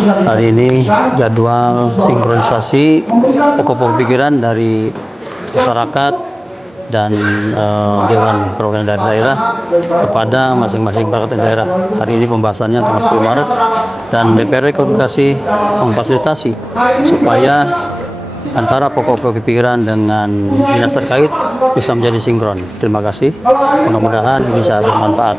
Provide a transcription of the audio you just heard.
Hari ini jadwal sinkronisasi pokok-pokok pikiran dari masyarakat dan Dewan Perwakilan Daerah kepada masing-masing perwakilan daerah. Hari ini pembahasannya tanggal 10 Maret dan DPR rekomendasi memfasilitasi supaya antara pokok-pokok pikiran dengan dinas terkait bisa menjadi sinkron. Terima kasih. Mudah-mudahan bisa bermanfaat.